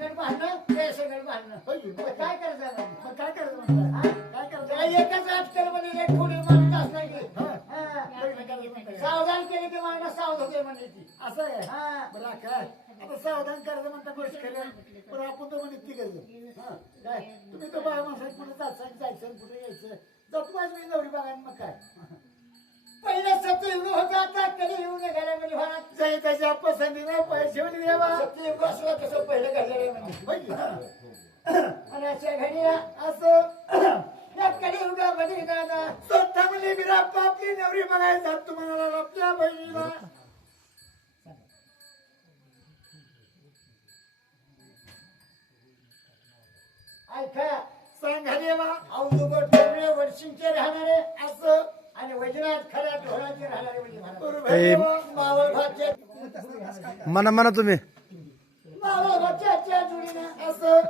संगत भांडणं ते की? आता काय करायचं मग? मग काय करायचं म्हणताय? हा? काय त्याला करायचं एकच अटकलमध्ये एक थोडी माणूस असणार की हा. लग्न करायचं म्हणताय. सावधान केले की माणूस सावध होते म्हणजे ती असं आहे हा. बरं काय आता सावधान करायचं म्हणता गोष्ट खरं पण आपण तर म्हणत ती करायचं हा काय तुम्ही तर बाळा माणसाला कुठे जायचं जायचं कुठे यायचं जातो माझी मी नवरी बघायला मग काय पहिलं सत्ययुग होतं आता कधी येऊन निघाल्या म्हणजे भारत जय पसंतीला पैसे म्हणजे देवा. सत्ययुग असलं तसं पहिलं म्हणजे? आणि अशा घडीला असं कलियुगामध्ये दादा स्वतः म्हणजे मी राबतो आपली नवरी बघायला जात तुम्हाला आपल्या बहिणीला. ऐका सांगा देवा अवधूबर डोंगरे वर्षींचे राहणारे असं आणि वजनात खऱ्या ढोळाचे राहणारे म्हणजे. मावळ भाचे म्हणा म्हणा तुम्ही. असं.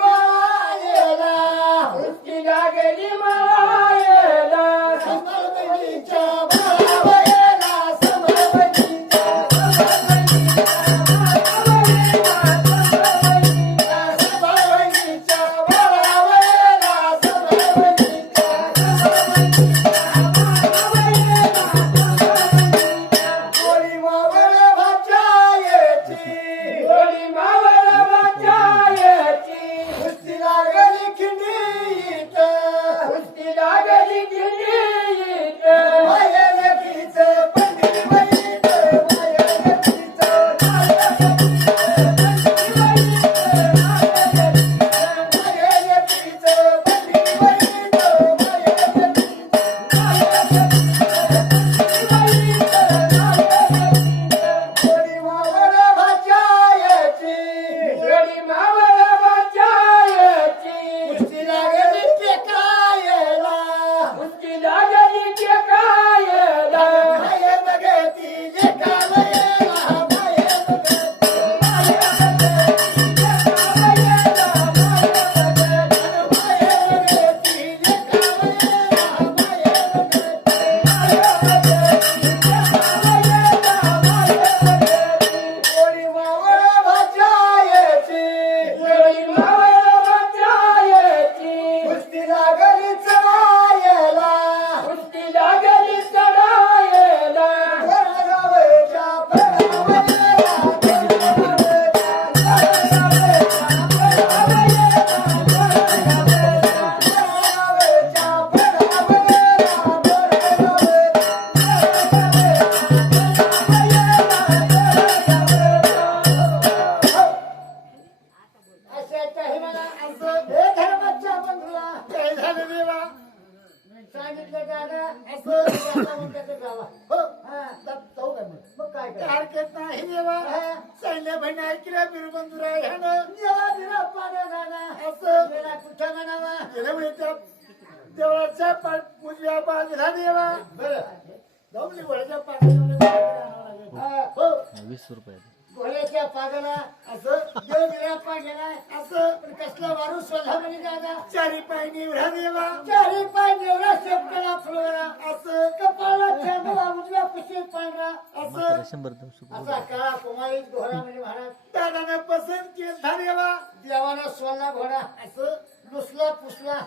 लागली उसकी गागरी मा सांगितलं दादा गावा हो. हा. जाऊ काय मग. मग काय? हरकत नाही देवा. हा. सैन्य बहिणी ऐकल्या बिरबंधुरा ह्यानं देवा दिला पाण्या दादा असं. मेला कुठं म्हणावा? गेल्या वेळी त्या देवळाच्या पाठ उजव्या बाजूला देवा. बरं. पाण्याला वीस रुपये. घोड्याच्या पादाला असं. देव दिला पाण्याला असं. चारी पाय निवडा देवा. चारी पाय देवला शेपकला फुलवला असं. कपाळाला चांदवा उजव्या कुशीत पांढरा. असं. शंभर असा काळा कुमारी घोडा म्हणजे महाराज. दादाने पसंत केला. देवा देवानं सोला घोडा. असं. लुसला पुसला.